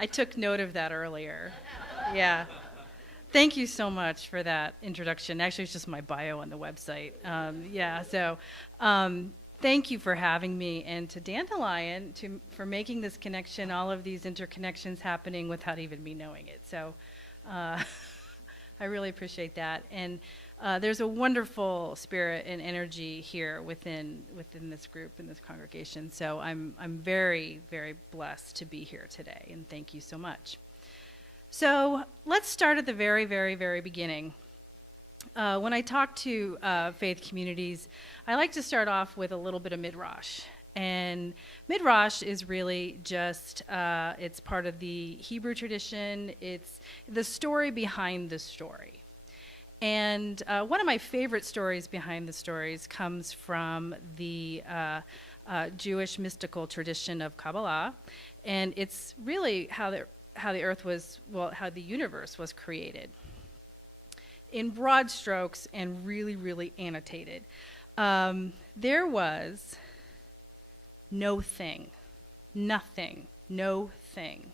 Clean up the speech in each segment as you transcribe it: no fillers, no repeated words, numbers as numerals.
I took note of that earlier. Yeah. Thank you so much for that introduction. Actually, it's just my bio on the website. Thank you for having me, and to Dandelion for making this connection, all of these interconnections happening without even me knowing it. So I really appreciate that. And there's a wonderful spirit and energy here within this group, in this congregation. So I'm very, very blessed to be here today, and thank you so much. So let's start at the very, very, very beginning. When I talk to faith communities, I like to start off with a little bit of midrash. And midrash is really just, it's part of the Hebrew tradition. It's the story behind the story. And one of my favorite stories behind the stories comes from the Jewish mystical tradition of Kabbalah. And it's really how the universe was created in broad strokes and really, really annotated. There was no thing, nothing, no thing.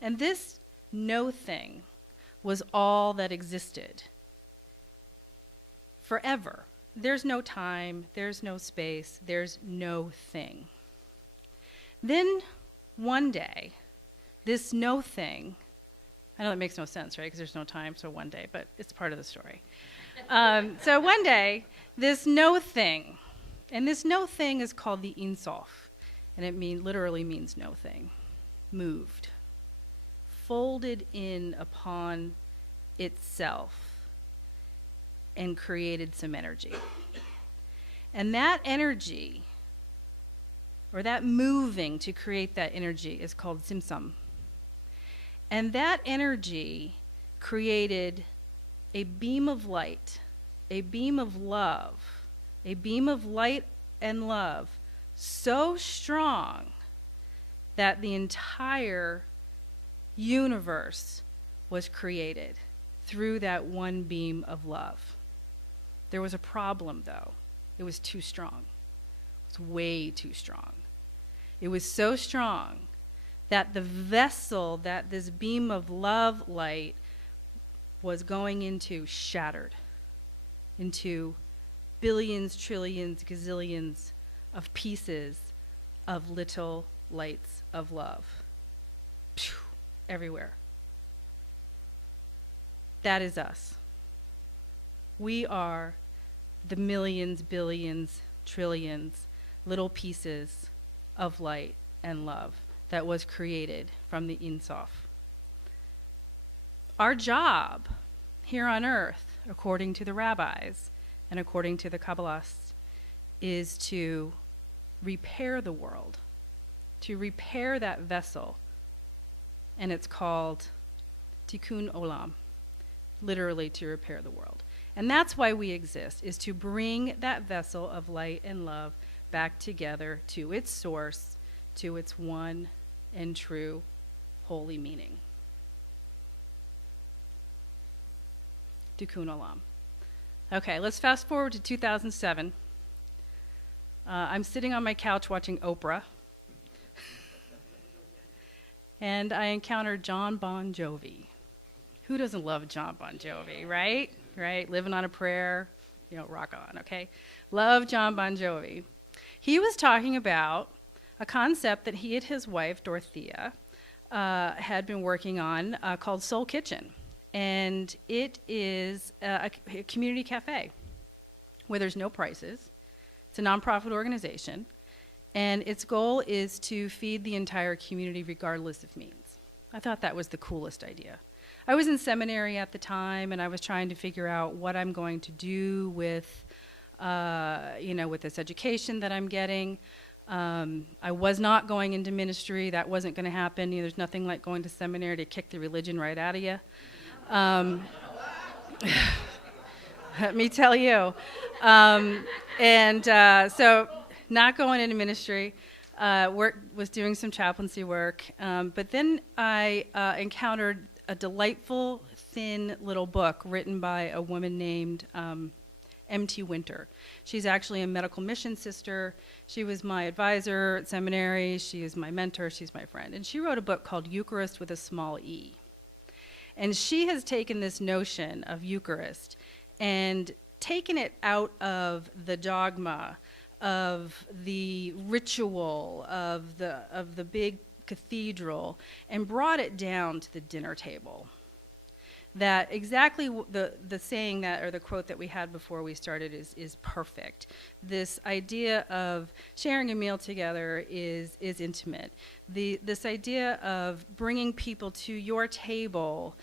And this no thing was all that existed forever. There's no time, there's no space, there's no thing. Then one day, this no thing, I know that makes no sense, right? Because there's no time, so one day, but it's part of the story. So one day, this no thing, and this no thing is called the Ein Sof, and it literally means no thing, moved, folded in upon itself, and created some energy. And that energy, or that moving to create that energy, is called Simsum. And that energy created a beam of light, a beam of love, a beam of light and love so strong that the entire universe was created through that one beam of love. There was a problem, though. It was too strong. It was way too strong. It was so strong that the vessel that this beam of love light was going into shattered into billions, trillions, gazillions of pieces of little lights of love. Phew, everywhere. That is us. We are the millions, billions, trillions, little pieces of light and love that was created from the Ein Sof. Our job here on earth, according to the rabbis and according to the Kabbalists, is to repair the world, to repair that vessel, and it's called Tikkun Olam, literally to repair the world. And that's why we exist, is to bring that vessel of light and love back together to its source, to its one and true holy meaning. Tikkun Olam. Okay, let's fast forward to 2007. I'm sitting on my couch watching Oprah, and I encountered John Bon Jovi. Who doesn't love John Bon Jovi, right? Right? Living on a prayer, rock on, okay? Love John Bon Jovi. He was talking about a concept that he and his wife, Dorothea, had been working on called Soul Kitchen. And it is a community cafe where there's no prices. It's a nonprofit organization. And its goal is to feed the entire community regardless of means. I thought that was the coolest idea. I was in seminary at the time, and I was trying to figure out what I'm going to do with, with this education that I'm getting. I was not going into ministry. That wasn't going to happen. There's nothing like going to seminary to kick the religion right out of you. Let me tell you. So not going into ministry, was doing some chaplaincy work. But then I encountered a delightful, thin little book written by a woman named M.T. Winter. She's actually a medical mission sister. She was my advisor at seminary. She is my mentor. She's my friend. And she wrote a book called Eucharist with a small e. And she has taken this notion of Eucharist and taken it out of the dogma, of the ritual, of the big cathedral, and brought it down to the dinner table. That exactly the saying that, or the quote that we had before we started is perfect. This idea of sharing a meal together is intimate. This idea of bringing people to your table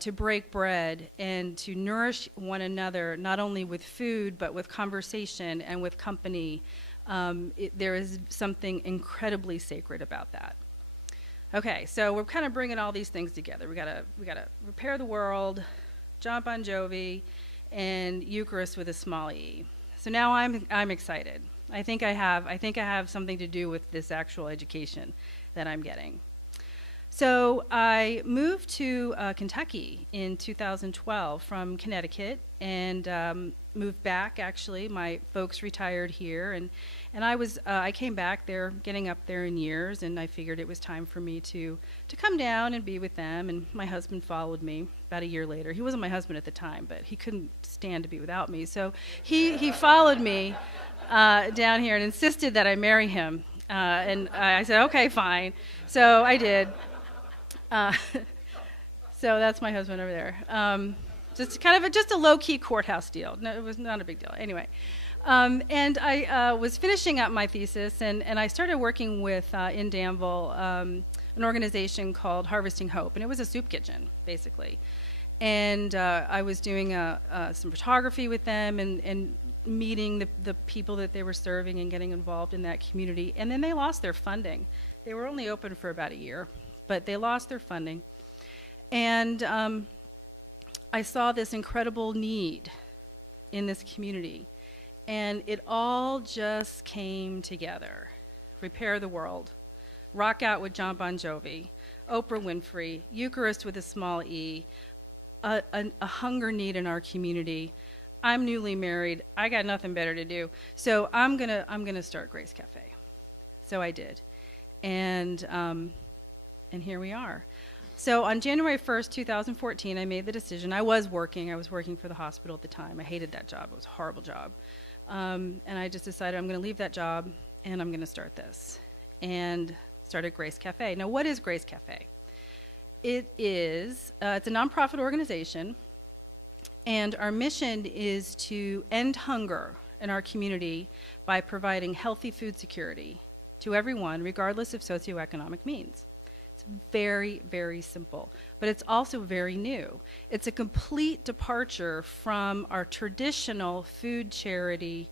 to break bread and to nourish one another, not only with food, but with conversation and with company. There is something incredibly sacred about that. Okay, so we're kind of bringing all these things together. We gotta repair the world, John Bon Jovi, and Eucharist with a small e. So now I'm excited. I think I have something to do with this actual education that I'm getting. So I moved to Kentucky in 2012 from Connecticut, and moved back. Actually, my folks retired here, and I came back. They're getting up there in years, and I figured it was time for me to come down and be with them. And my husband followed me about a year later. He wasn't my husband at the time, but he couldn't stand to be without me, so he followed me down here and insisted that I marry him. And I said, okay, fine. So I did. So that's my husband over there. Just kind of just a low-key courthouse deal. No, it was not a big deal. Anyway, and I was finishing up my thesis, and I started working with, in Danville, an organization called Harvesting Hope, and it was a soup kitchen, basically. And I was doing some photography with them and meeting the people that they were serving and getting involved in that community. And then they lost their funding. They were only open for about a year, but they lost their funding. And I saw this incredible need in this community, and it all just came together. Repair the world, rock out with John Bon Jovi, Oprah Winfrey, Eucharist with a small e, a hunger need in our community. I'm newly married. I got nothing better to do, so I'm gonna start Grace Café. So I did, and here we are. So on January 1st, 2014, I made the decision. I was working for the hospital at the time. I hated that job. It was a horrible job. And I just decided I'm going to leave that job and I'm going to start this. And started Grace Café. Now, what is Grace Café? It is, it's a nonprofit organization, and our mission is to end hunger in our community by providing healthy food security to everyone, regardless of socioeconomic means. It's very, very simple, but it's also very new. It's a complete departure from our traditional food charity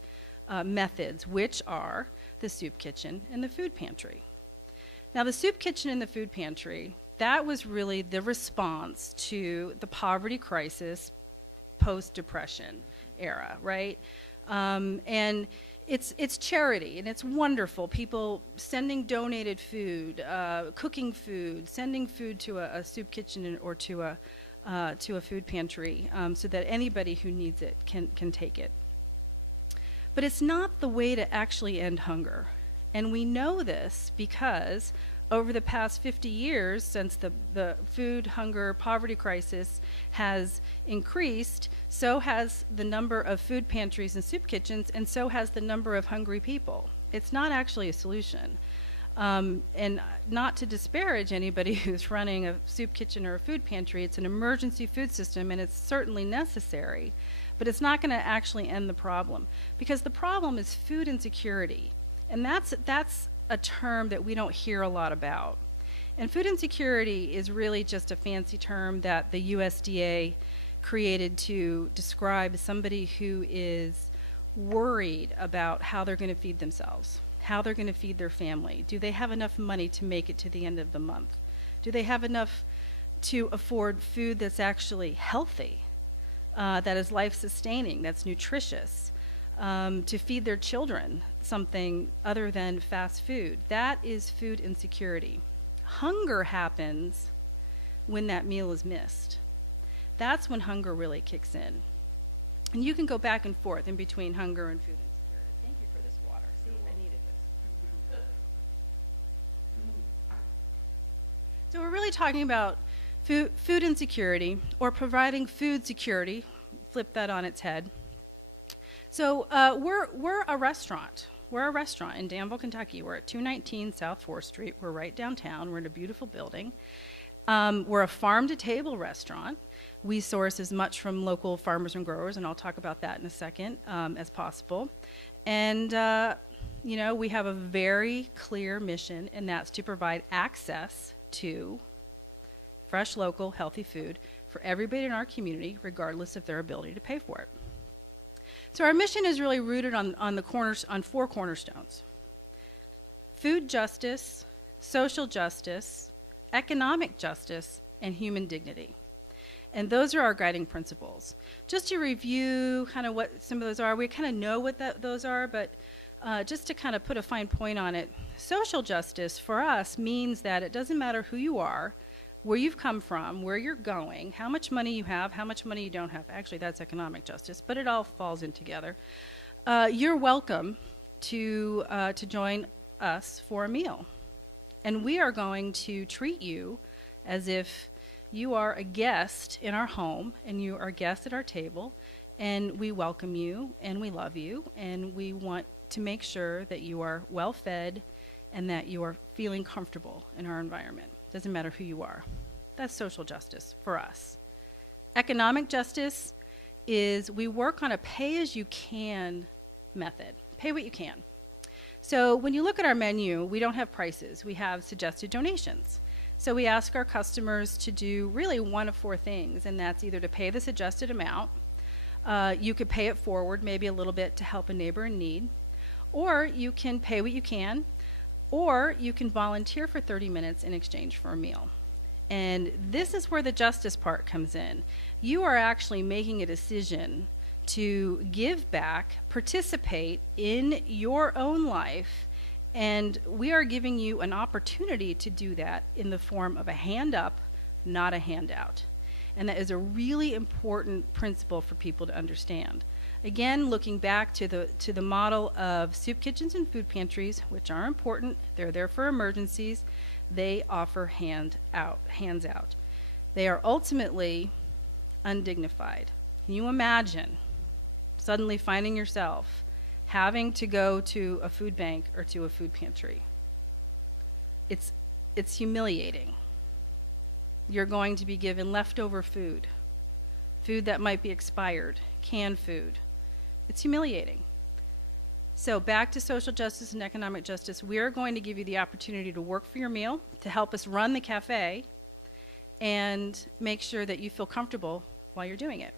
methods, which are the soup kitchen and the food pantry. Now, the soup kitchen and the food pantry, that was really the response to the poverty crisis post-Depression era, right? And it's charity, and it's wonderful. People sending donated food, cooking food, sending food to a soup kitchen or to a food pantry, so that anybody who needs it can take it. But it's not the way to actually end hunger. And we know this because over the past 50 years, since the food, hunger, poverty crisis has increased, so has the number of food pantries and soup kitchens, and so has the number of hungry people. It's not actually a solution. And not to disparage anybody who's running a soup kitchen or a food pantry, it's an emergency food system, and it's certainly necessary, but it's not going to actually end the problem, because the problem is food insecurity, and that's a term that we don't hear a lot about. And food insecurity is really just a fancy term that the USDA created to describe somebody who is worried about how they're going to feed themselves, how they're going to feed their family. Do they have enough money to make it to the end of the month? Do they have enough to afford food that's actually healthy, that is life-sustaining, that's nutritious? To feed their children something other than fast food. That is food insecurity. Hunger happens when that meal is missed. That's when hunger really kicks in. And you can go back and forth in between hunger and food insecurity. Thank you for this water. See, I needed this. So we're really talking about food insecurity, or providing food security. Flip that on its head. So we're a restaurant. We're a restaurant in Danville, Kentucky. We're at 219 South 4th Street. We're right downtown. We're in a beautiful building. We're a farm-to-table restaurant. We source as much from local farmers and growers, and I'll talk about that in a second, as possible. And, we have a very clear mission, and that's to provide access to fresh, local, healthy food for everybody in our community, regardless of their ability to pay for it. So our mission is really rooted on 4 cornerstones: food justice, social justice, economic justice, and human dignity. And those are our guiding principles. Just to review kind of what some of those are, we kind of know what those are, but just to kind of put a fine point on it, social justice for us means that it doesn't matter who you are, where you've come from, where you're going, how much money you have, how much money you don't have. Actually, that's economic justice, but it all falls in together. You're welcome to join us for a meal. And we are going to treat you as if you are a guest in our home and you are a guest at our table, and we welcome you and we love you, and we want to make sure that you are well fed and that you are feeling comfortable in our environment. Doesn't matter who you are. That's social justice for us. Economic justice is we work on a pay-as-you-can method. Pay what you can. So when you look at our menu, we don't have prices. We have suggested donations. So we ask our customers to do really one of 4 things, and that's either to pay the suggested amount, you could pay it forward, maybe a little bit to help a neighbor in need, or you can pay what you can, or you can volunteer for 30 minutes in exchange for a meal. And this is where the justice part comes in. You are actually making a decision to give back, participate in your own life, and we are giving you an opportunity to do that in the form of a hand up, not a handout. And that is a really important principle for people to understand. Again, looking back to the model of soup kitchens and food pantries, which are important, they're there for emergencies, they offer hands out. They are ultimately undignified. Can you imagine suddenly finding yourself having to go to a food bank or to a food pantry? It's humiliating. You're going to be given leftover food that might be expired, canned food. It's humiliating. So back to social justice and economic justice, we are going to give you the opportunity to work for your meal, to help us run the cafe, and make sure that you feel comfortable while you're doing it.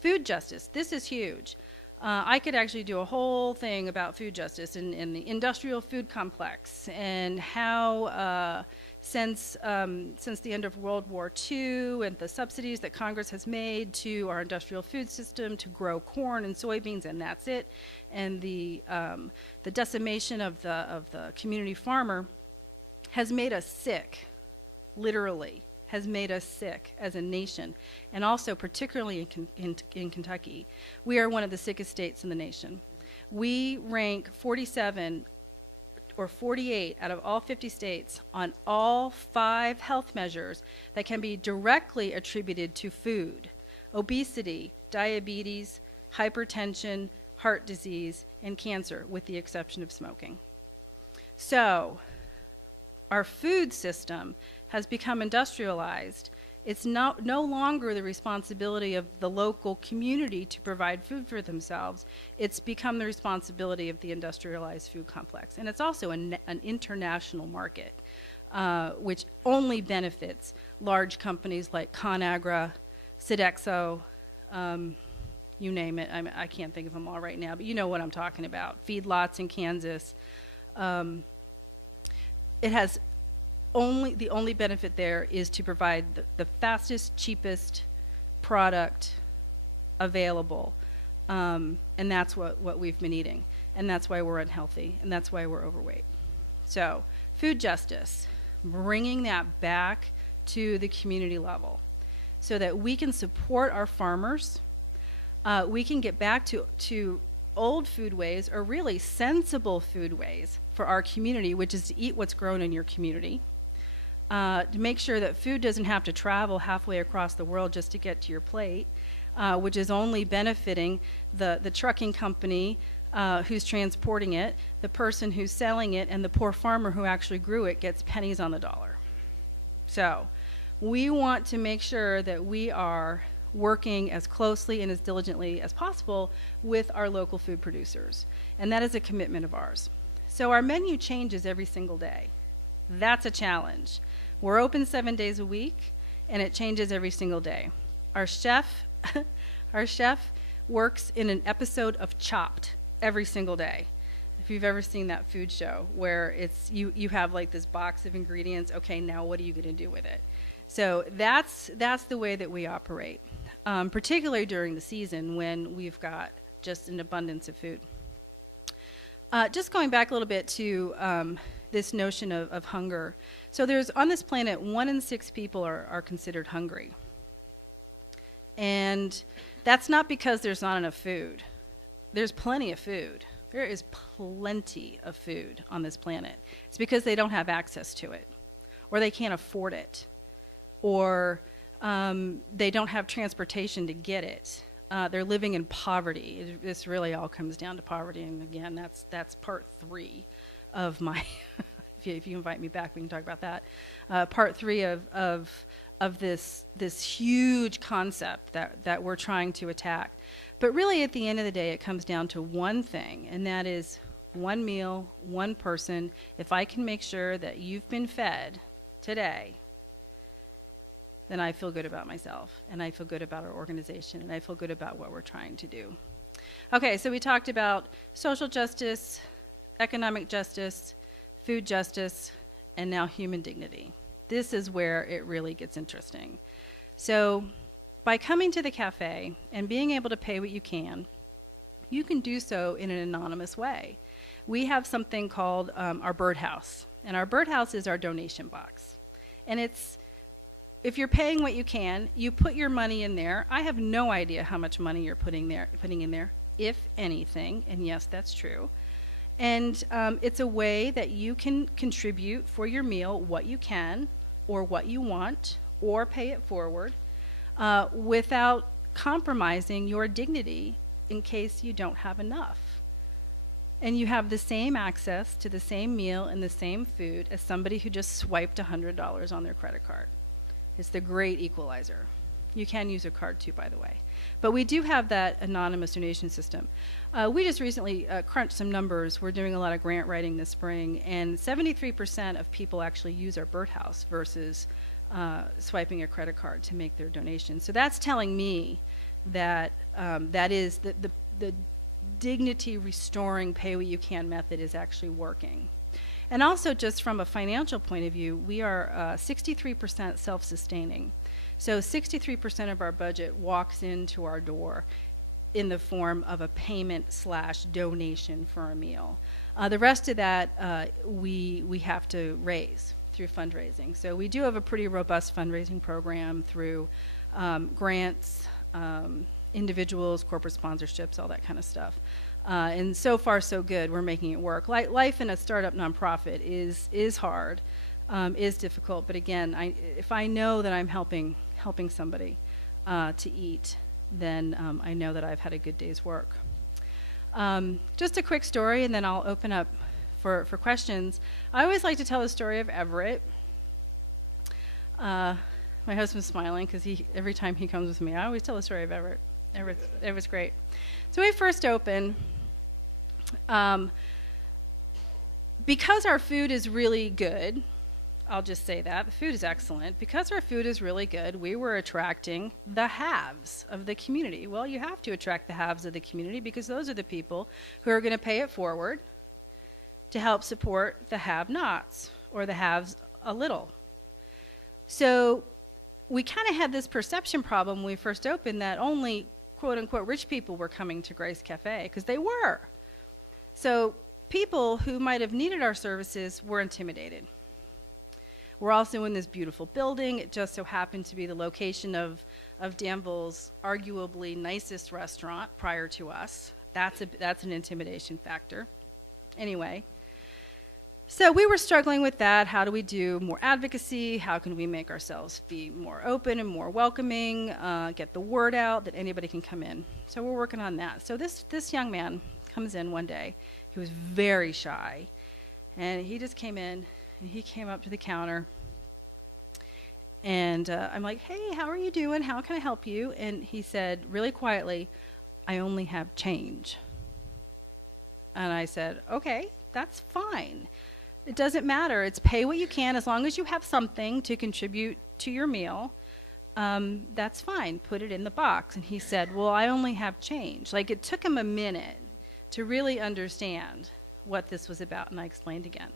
Food justice, this is huge. I could actually do a whole thing about food justice in the industrial food complex, and how since the end of World War II and the subsidies that Congress has made to our industrial food system to grow corn and soybeans, and that's it, and the decimation of the community farmer has made us sick, literally. Has made us sick as a nation, and also particularly in Kentucky. We are one of the sickest states in the nation. We rank 47 or 48 out of all 50 states on all 5 health measures that can be directly attributed to food: obesity, diabetes, hypertension, heart disease, and cancer, with the exception of smoking. So our food system has become industrialized. It's no longer the responsibility of the local community to provide food for themselves. It's become the responsibility of the industrialized food complex. And it's also an international market, which only benefits large companies like ConAgra, Sodexo, you name it. I can't think of them all right now, but you know what I'm talking about. Feedlots in Kansas. It has the only benefit there is to provide the fastest, cheapest product available. And that's what we've been eating. And that's why we're unhealthy. And that's why we're overweight. So food justice, bringing that back to the community level so that we can support our farmers, we can get back to old foodways, or really sensible foodways for our community, which is to eat what's grown in your community, to make sure that food doesn't have to travel halfway across the world just to get to your plate, which is only benefiting the trucking company who's transporting it, the person who's selling it, and the poor farmer who actually grew it gets pennies on the dollar. So we want to make sure that we are working as closely and as diligently as possible with our local food producers. And that is a commitment of ours. So our menu changes every single day. That's a challenge. We're open 7 days a week, and it changes every single day. Our chef works in an episode of Chopped every single day. If you've ever seen that food show where it's you have like this box of ingredients, okay, now what are you going to do with it? So that's the way that we operate, particularly during the season when we've got just an abundance of food. Just going back a little bit to this notion of hunger. So there's, on this planet, 1 in 6 people are considered hungry. And that's not because there's not enough food. There's plenty of food. There is plenty of food on this planet. It's because they don't have access to it, or they can't afford it, or they don't have transportation to get it. They're living in poverty. This really all comes down to poverty. And again, that's part 3 of my, if you invite me back, we can talk about that. Part 3 of this huge concept that we're trying to attack. But really, at the end of the day, it comes down to one thing, and that is one meal, one person. If I can make sure that you've been fed today, then I feel good about myself, and I feel good about our organization, and I feel good about what we're trying to do. Okay, so we talked about social justice, economic justice, food justice, and now human dignity. This is where it really gets interesting. So by coming to the cafe and being able to pay what you can do so in an anonymous way. We have something called our birdhouse, and our birdhouse is our donation box. And it's, if you're paying what you can, you put your money in there. I have no idea how much money you're putting in there, if anything, and yes, that's true. And it's a way that you can contribute for your meal what you can, or what you want, or pay it forward, without compromising your dignity in case you don't have enough. And you have the same access to the same meal and the same food as somebody who just swiped $100 on their credit card. It's the great equalizer. You can use a card too, by the way. But we do have that anonymous donation system. We just recently crunched some numbers. We're doing a lot of grant writing this spring, and 73% of people actually use our birdhouse versus swiping a credit card to make their donation. So that's telling me that that is the dignity restoring pay what you can method is actually working. And also, just from a financial point of view, we are 63% self-sustaining. So 63% of our budget walks into our door in the form of a payment/donation for a meal. The rest of that we have to raise through fundraising. So we do have a pretty robust fundraising program through grants, individuals, corporate sponsorships, all that kind of stuff. And so far, so good. We're making it work. Life in a startup nonprofit is hard, is difficult. But again, if I know that I'm helping somebody to eat, then I know that I've had a good day's work. Just a quick story, and then I'll open up for questions. I always like to tell the story of Everett. My husband's smiling because every time he comes with me, I always tell the story of Everett. Everett's great. So we first opened, because our food is really good, I'll just say that. The food is excellent. Because our food is really good, we were attracting the haves of the community. Well, you have to attract the haves of the community because those are the people who are going to pay it forward to help support the have-nots, or the haves a little. So we kind of had this perception problem when we first opened that only quote-unquote rich people were coming to Grace Cafe, because they were. So people who might have needed our services were intimidated. We're also in this beautiful building. It just so happened to be the location of Danville's arguably nicest restaurant prior to us. That's an intimidation factor. Anyway, so we were struggling with that. How do we do more advocacy? How can we make ourselves be more open and more welcoming, get the word out that anybody can come in? So we're working on that. So this young man comes in one day. He was very shy. And he just came in, and he came up to the counter. And I'm like, hey, how are you doing? How can I help you? And he said really quietly, I only have change. And I said, okay, that's fine. It doesn't matter. It's pay what you can. As long as you have something to contribute to your meal, that's fine. Put it in the box. And he said, well, I only have change. Like, it took him a minute to really understand what this was about, and I explained again.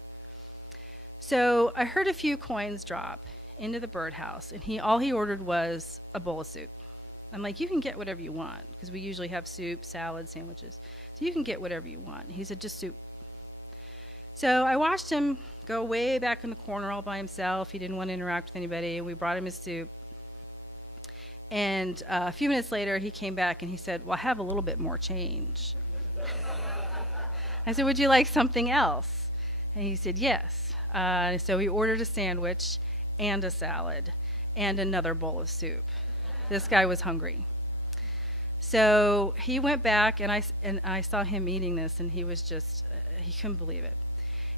So I heard a few coins drop into the birdhouse, and all he ordered was a bowl of soup. I'm like, you can get whatever you want, because we usually have soup, salad, sandwiches. So you can get whatever you want. He said, just soup. So I watched him go way back in the corner all by himself. He didn't want to interact with anybody, and we brought him his soup. And a few minutes later, he came back, and he said, well, I have a little bit more change. I said, would you like something else? And he said, yes. So he ordered a sandwich and a salad and another bowl of soup. This guy was hungry. So he went back, and I saw him eating this, and he was just, he couldn't believe it.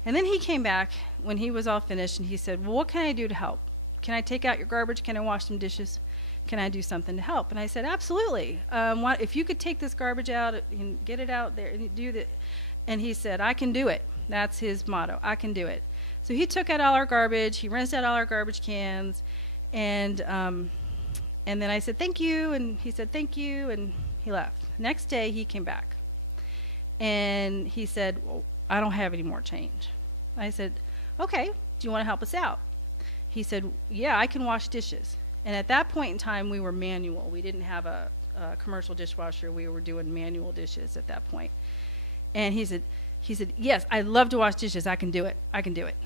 And then he came back when he was all finished, and he said, well, what can I do to help? Can I take out your garbage? Can I wash some dishes? Can I do something to help? And I said, absolutely. If you could take this garbage out and get it out there and do that. And he said, I can do it. That's his motto. I can do it. So he took out all our garbage. He rinsed out all our garbage cans. And then I said, thank you. And he said, thank you. And he left. Next day, he came back. And he said, well, I don't have any more change. I said, okay, do you want to help us out? He said, yeah, I can wash dishes. And at that point in time, we were manual. We didn't have a commercial dishwasher. We were doing manual dishes at that point. And he said, yes, I love to wash dishes. I can do it. I can do it.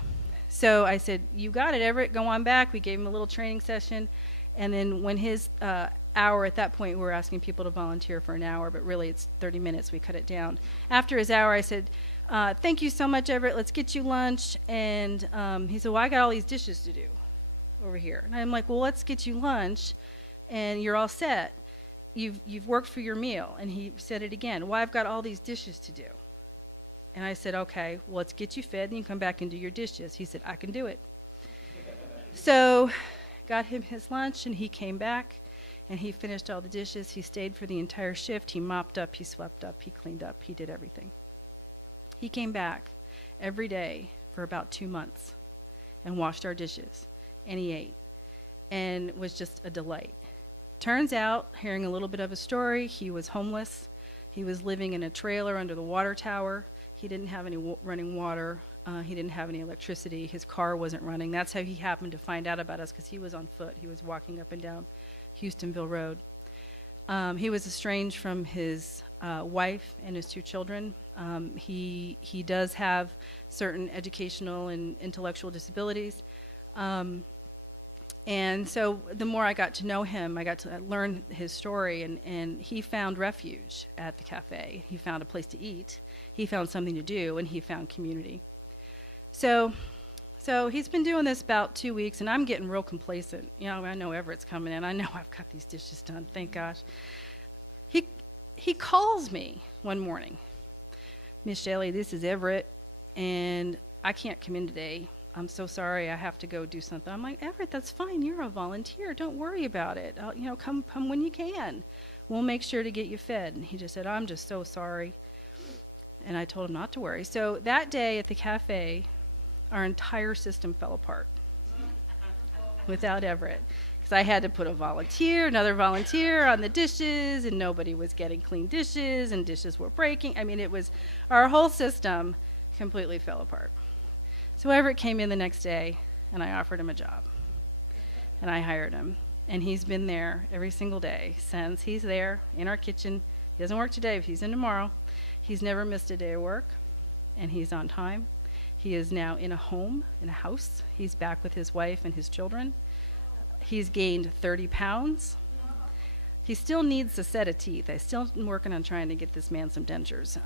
So I said, you got it, Everett. Go on back. We gave him a little training session. And then when his hour, at that point, we were asking people to volunteer for an hour, but really it's 30 minutes. We cut it down. After his hour, I said, thank you so much, Everett. Let's get you lunch. And he said, well, I got all these dishes to do over here. And I'm like, well, let's get you lunch, and you're all set. You've worked for your meal. And he said it again. Well, I've got all these dishes to do. And I said, okay, well, let's get you fed, and you come back and do your dishes. He said, I can do it. So got him his lunch, and he came back, and he finished all the dishes. He stayed for the entire shift. He mopped up, he swept up, he cleaned up, he did everything. He came back every day for about 2 months and washed our dishes, and he ate, and it was just a delight. Turns out, hearing a little bit of a story, he was homeless. He was living in a trailer under the water tower. He didn't have any running water. He didn't have any electricity. His car wasn't running. That's how he happened to find out about us, because he was on foot. He was walking up and down Houstonville Road. He was estranged from his wife and his 2 children. He does have certain educational and intellectual disabilities. And so the more I got to know him, I got to learn his story, and he found refuge at the cafe. He found a place to eat. He found something to do, and he found community. So he's been doing this about 2 weeks, and I'm getting real complacent. You know, I know Everett's coming in. I know I've got these dishes done, thank gosh. He calls me one morning. Miss Shelley, this is Everett, and I can't come in today. I'm so sorry, I have to go do something. I'm like, Everett, that's fine. You're a volunteer. Don't worry about it. Come when you can. We'll make sure to get you fed. And he just said, I'm just so sorry. And I told him not to worry. So that day at the cafe, our entire system fell apart without Everett. Because I had to put another volunteer on the dishes, and nobody was getting clean dishes, and dishes were breaking. I mean, our whole system completely fell apart. So Everett came in the next day, and I offered him a job, and I hired him, and he's been there every single day since. He's there in our kitchen. He doesn't work today, but he's in tomorrow. He's never missed a day of work, and he's on time, He is now in a home, in a house. He's back with his wife and his children. He's gained 30 pounds. He still needs a set of teeth. I still am working on trying to get this man some dentures.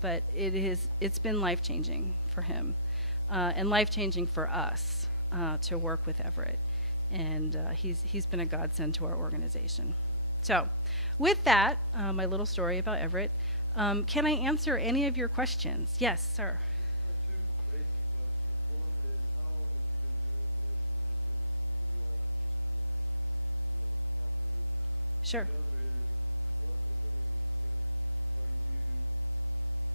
But it's been life-changing for him and life-changing for us to work with Everett. And he's been a godsend to our organization. So with that, my little story about Everett, can I answer any of your questions? Yes, sir. Two basic questions. One is, how long have you been doing this? Sure. The other is, what extent are you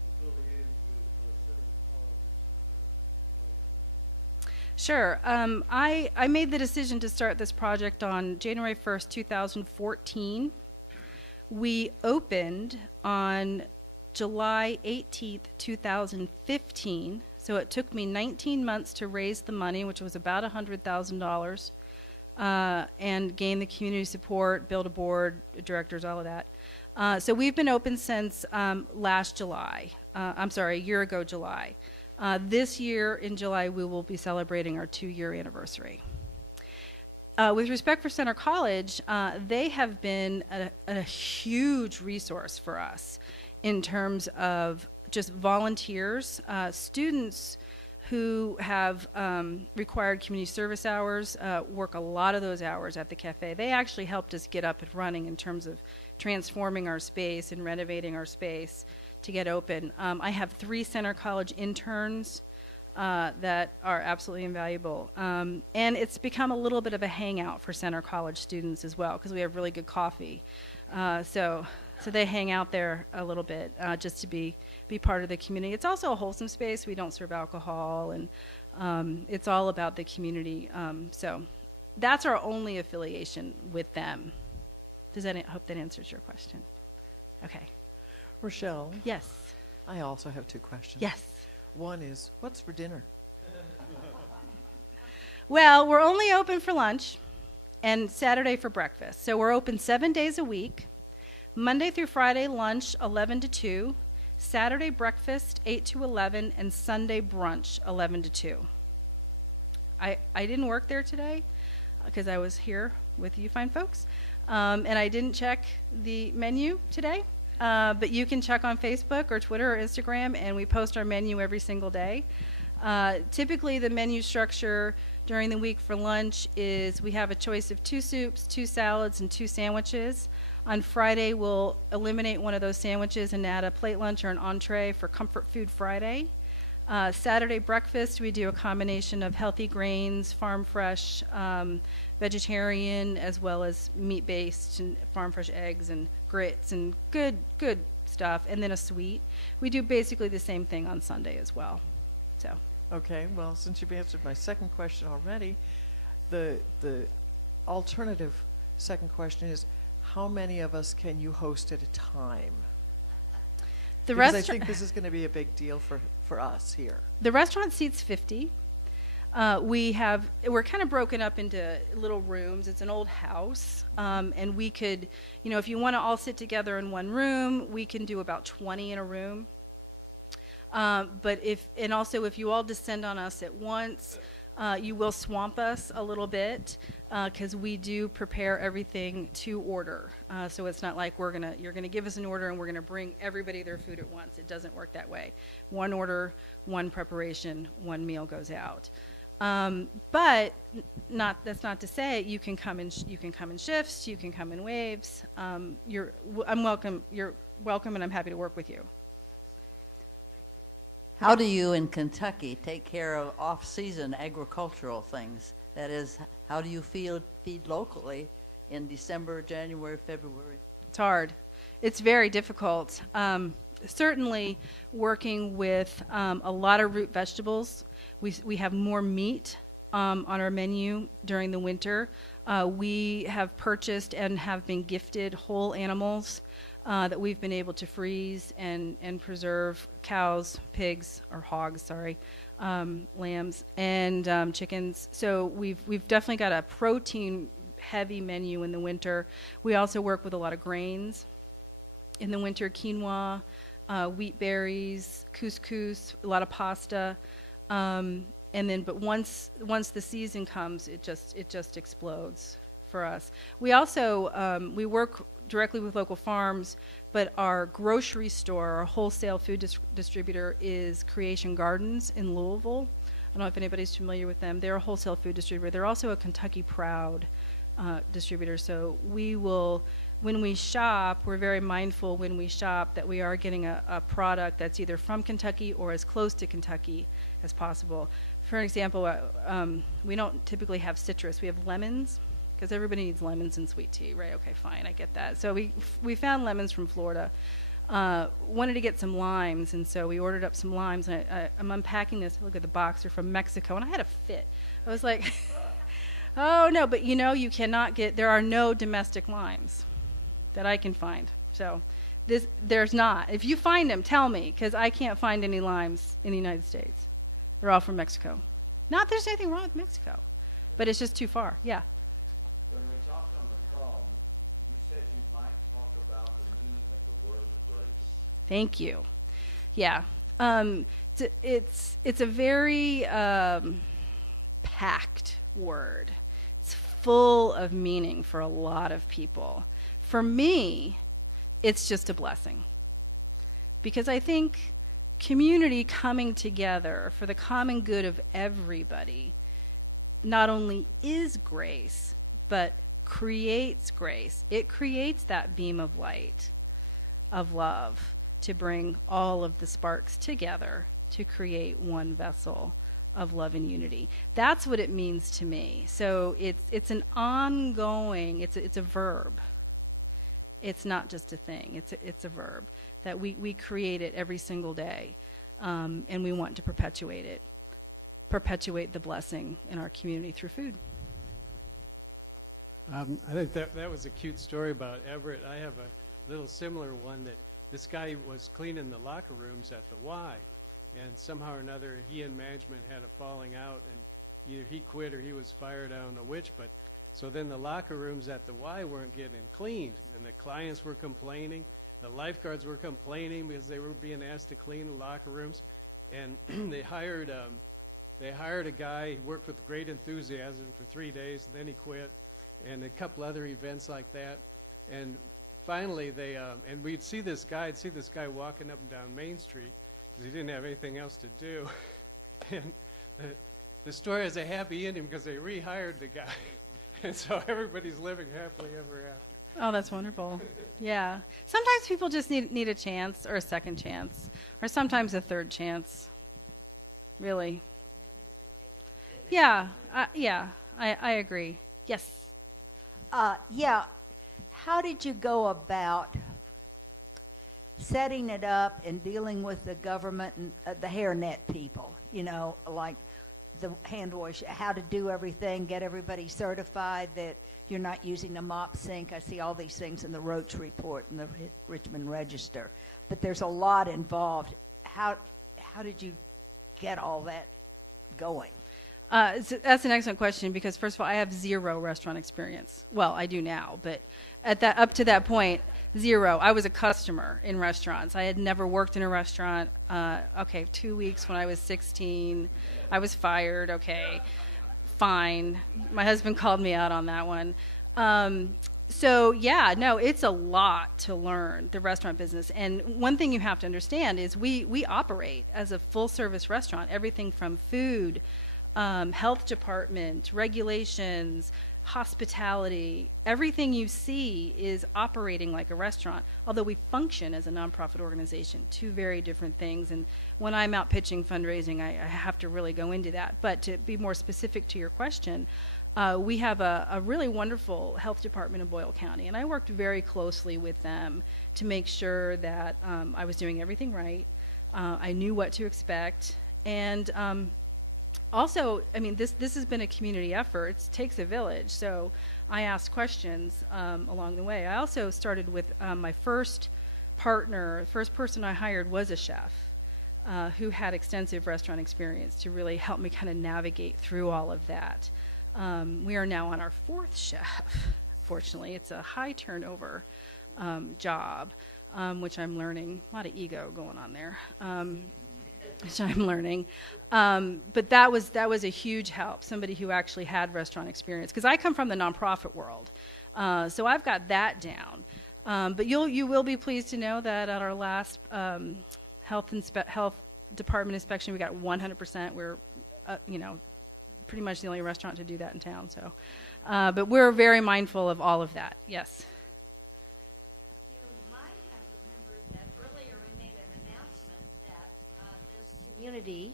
affiliated with Center College? Sure. I made the decision to start this project on January 1st, 2014. We opened on July 18th, 2015. So it took me 19 months to raise the money, which was about $100,000, and gain the community support, build a board, directors, all of that. So we've been open since last July. A year ago July. This year in July, we will be celebrating our 2-year anniversary. With respect for Center College, they have been a huge resource for us in terms of just volunteers, students who have required community service hours, work a lot of those hours at the Café. They actually helped us get up and running in terms of transforming our space and renovating our space to get open. I have 3 Center College interns that are absolutely invaluable. And it's become a little bit of a hangout for Center College students as well, because we have really good coffee. So they hang out there a little bit just to be part of the community. It's also a wholesome space. We don't serve alcohol, and it's all about the community. So that's our only affiliation with them. I hope that answers your question. Okay. Rochelle, Yes. I also have 2 questions. Yes. One is, what's for dinner? Well, we're only open for lunch and Saturday for breakfast. So we're open 7 days a week. Monday through Friday lunch 11 to 2, Saturday breakfast 8 to 11, and Sunday brunch 11 to 2. I didn't work there today because I was here with you fine folks, and I didn't check the menu today. But you can check on Facebook or Twitter or Instagram, and we post our menu every single day. Typically, the menu structure during the week for lunch is we have a choice of 2 soups, 2 salads, and 2 sandwiches. On Friday, we'll eliminate one of those sandwiches and add a plate lunch or an entree for Comfort Food Friday. Saturday breakfast, we do a combination of healthy grains, farm fresh, vegetarian, as well as meat-based and farm fresh eggs and grits and good stuff, and then a sweet. We do basically the same thing on Sunday as well. So. Okay, well, since you've answered my second question already, the alternative second question is, how many of us can you host at a time? Because I think this is going to be a big deal for us here. The restaurant seats 50. We're kind of broken up into little rooms. It's an old house, and we could, if you want to all sit together in one room, we can do about 20 in a room. But if you all descend on us at once, you will swamp us a little bit because we do prepare everything to order. So it's not like you're gonna give us an order and we're gonna bring everybody their food at once. It doesn't work that way. One order, one preparation, one meal goes out. But that's not to say you can come in shifts, you can come in waves. You're welcome, and I'm happy to work with you. How do you in Kentucky take care of off-season agricultural things? That is, how do you feed locally in December, January, February? It's hard. It's very difficult. Certainly working with a lot of root vegetables. We have more meat on our menu during the winter. We have purchased and have been gifted whole animals that we've been able to freeze and preserve: cows, pigs, or hogs, lambs, and chickens. So we've definitely got a protein-heavy menu in the winter. We also work with a lot of grains. In the winter, quinoa, wheat berries, couscous, a lot of pasta. And then, but once the season comes, it just explodes for us. We also we work directly with local farms, but our grocery store, our wholesale food distributor is Creation Gardens in Louisville. I don't know if anybody's familiar with them. They're a wholesale food distributor. They're also a Kentucky Proud distributor. So we will, when we shop, we're very mindful when we shop that we are getting a product that's either from Kentucky or as close to Kentucky as possible. For example, we don't typically have citrus. We have lemons, because everybody needs lemons in sweet tea, right? Okay, fine, I get that. So we found lemons from Florida. Wanted to get some limes, and so we ordered up some limes. And I'm unpacking this. Look at the box. They're from Mexico, and I had a fit. I was like, oh no, but you cannot get. There are no domestic limes that I can find. So there's not. If you find them, tell me, because I can't find any limes in the United States. They're all from Mexico. Not that there's anything wrong with Mexico, but it's just too far. Yeah. When we talked on the phone, you said you might talk about the meaning of the word grace. Thank you. Yeah. It's a very packed word. It's full of meaning for a lot of people. For me, it's just a blessing. Because I think community coming together for the common good of everybody not only is grace, but creates grace. It creates that beam of light, of love, to bring all of the sparks together to create one vessel of love and unity. That's what it means to me. So it's an ongoing, it's a verb. It's not just a thing, it's a verb that we create it every single day, and we want to perpetuate the blessing in our community through food. I think that was a cute story about Everett. I have a little similar one that this guy was cleaning the locker rooms at the Y, and somehow or another he and management had a falling out, and either he quit or he was fired, I don't know which, but so then the locker rooms at the Y weren't getting cleaned, and the clients were complaining, the lifeguards were complaining because they were being asked to clean the locker rooms, and they hired a guy. He worked with great enthusiasm for 3 days, and then he quit, and a couple other events like that. And finally, and we'd see this guy. I'd see this guy walking up and down Main Street because he didn't have anything else to do. And the story has a happy ending because they rehired the guy, and so everybody's living happily ever after. Oh, that's wonderful. Yeah. Sometimes people just need a chance or a second chance, or sometimes a third chance. Really. Yeah. I agree. Yes. Yeah. How did you go about setting it up and dealing with the government and the hairnet people? Like the hand wash, how to do everything, get everybody certified that you're not using a mop sink. I see all these things in the Roach report in the Richmond Register, but there's a lot involved. How did you get all that going? That's an excellent question because, first of all, I have zero restaurant experience. Well, I do now, but up to that point, zero. I was a customer in restaurants. I had never worked in a restaurant. 2 weeks when I was 16. I was fired. Okay, fine. My husband called me out on that one. So yeah, no, it's a lot to learn, the restaurant business. And one thing you have to understand is we operate as a full-service restaurant, everything from food, health department, regulations, hospitality, everything you see is operating like a restaurant, although we function as a nonprofit organization, two very different things. And when I'm out pitching fundraising, I have to really go into that. But to be more specific to your question, we have a really wonderful health department in Boyle County, and I worked very closely with them to make sure that I was doing everything right. I knew what to expect, and also, I mean, this has been a community effort. It takes a village, so I asked questions along the way. I also started with my first partner. The first person I hired was a chef who had extensive restaurant experience to really help me kind of navigate through all of that. We are now on our fourth chef. Fortunately, it's a high turnover job, which I'm learning. A lot of ego going on there. which I'm learning. But that was a huge help, somebody who actually had restaurant experience. Because I come from the nonprofit world, so I've got that down. But you will be pleased to know that at our last health department inspection, we got 100%. We're, pretty much the only restaurant to do that in town. So, but we're very mindful of all of that. Yes. You might have remembered that earlier we made an announcement that this community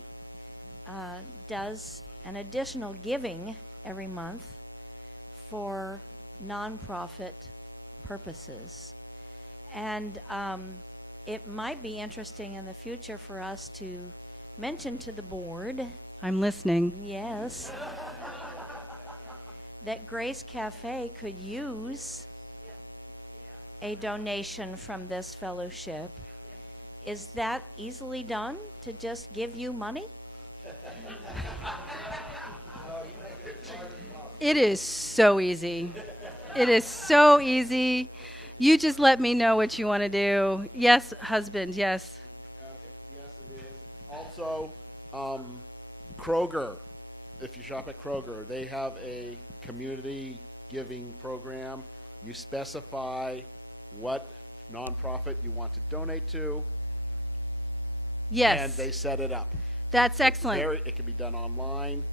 does an additional giving every month for nonprofit purposes. And it might be interesting in the future for us to mention to the board, I'm listening. yes, that Grace Café could use a donation from this fellowship. Is that easily done, to just give you money? It is so easy. It is so easy. You just let me know what you want to do. Yes, husband, yes. Okay. Yes, it is. Also, Kroger, if you shop at Kroger, they have a community giving program. You specify what nonprofit you want to donate to, Yes. and they set it up. That's excellent. It can be done online,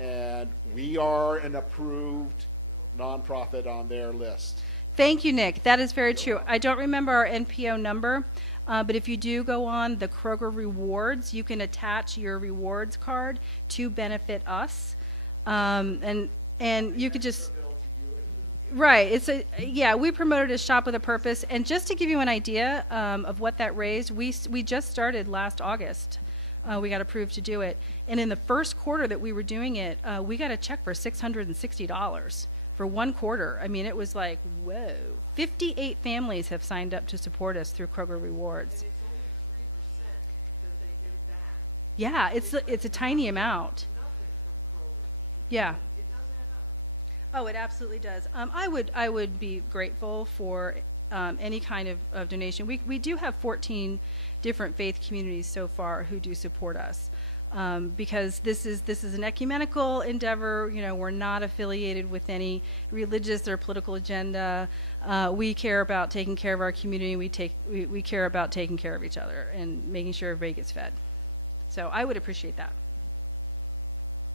and we are an approved nonprofit on their list. Thank you, Nick. That is very true. I don't remember our NPO number, but if you do go on the Kroger Rewards, you can attach your rewards card to benefit us, and you could just. Right. We promoted a shop with a purpose, and just to give you an idea of what that raised, we just started last August. We got approved to do it, and in the first quarter that we were doing it, we got a check for $660 for one quarter. I mean, it was like, whoa. 58 families have signed up to support us through Kroger Rewards. And it's only 3% that they give back. Yeah, it's a tiny amount. Nothing from Kroger. Yeah. It does add up. Oh, it absolutely does. I would be grateful for any kind of donation. We do have 14 different faith communities so far who do support us, because this is an ecumenical endeavor. We're not affiliated with any religious or political agenda. We care about taking care of our community. We care about taking care of each other and making sure everybody gets fed. So I would appreciate that.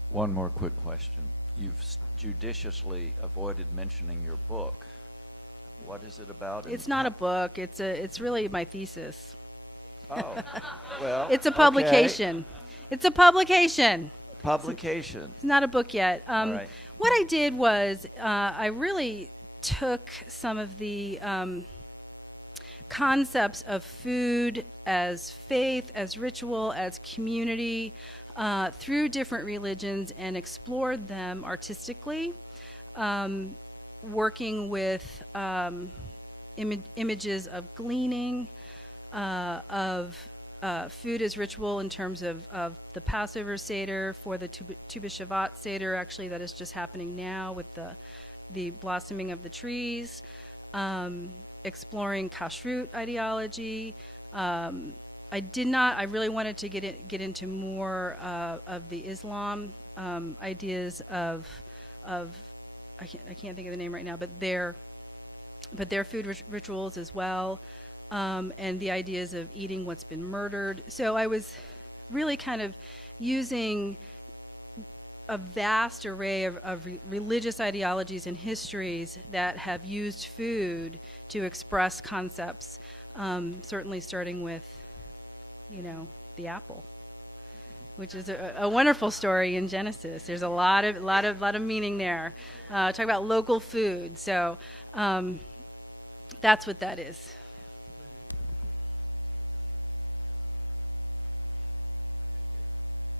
One more quick question. You've judiciously avoided mentioning your book. What is it about? It's not a book. It's really my thesis. Oh, well. It's a okay. publication. It's a publication. Publication. It's not a book yet. All right. What I did was I really took some of the concepts of food as faith, as ritual, as community, through different religions and explored them artistically, working with images of gleaning, of food as ritual in terms of the Passover Seder, for the Tu B'Shavat Seder, actually, that is just happening now with the blossoming of the trees, exploring kashrut ideology. I really wanted to get into more of the Islam ideas of I can't think of the name right now, but their food rituals as well, and the ideas of eating what's been murdered. So I was really kind of using a vast array of religious ideologies and histories that have used food to express concepts, certainly starting with, the apple, which is a wonderful story in Genesis. There's a lot of meaning there. Talk about local food. So that's what that is.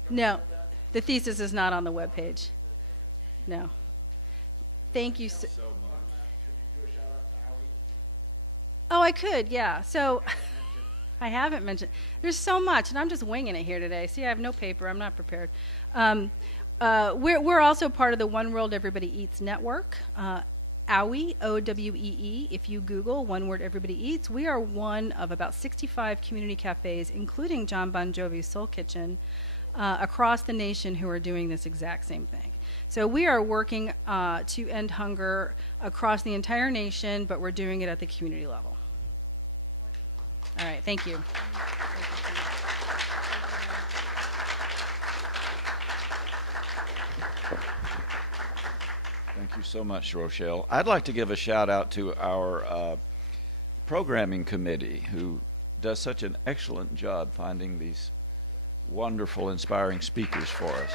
No, the thesis is not on the webpage. No. Thank you so much. Oh, I could, yeah. So I haven't mentioned. There's so much, and I'm just winging it here today. See, I have no paper. I'm not prepared. We're also part of the One World Everybody Eats network. OWEE, O-W-E-E. If you Google, one word, Everybody Eats, we are one of about 65 community cafes, including John Bon Jovi's Soul Kitchen, across the nation who are doing this exact same thing. So we are working to end hunger across the entire nation, but we're doing it at the community level. All right, thank you. Thank you so much, Rochelle. I'd like to give a shout out to our programming committee, who does such an excellent job finding these wonderful, inspiring speakers for us.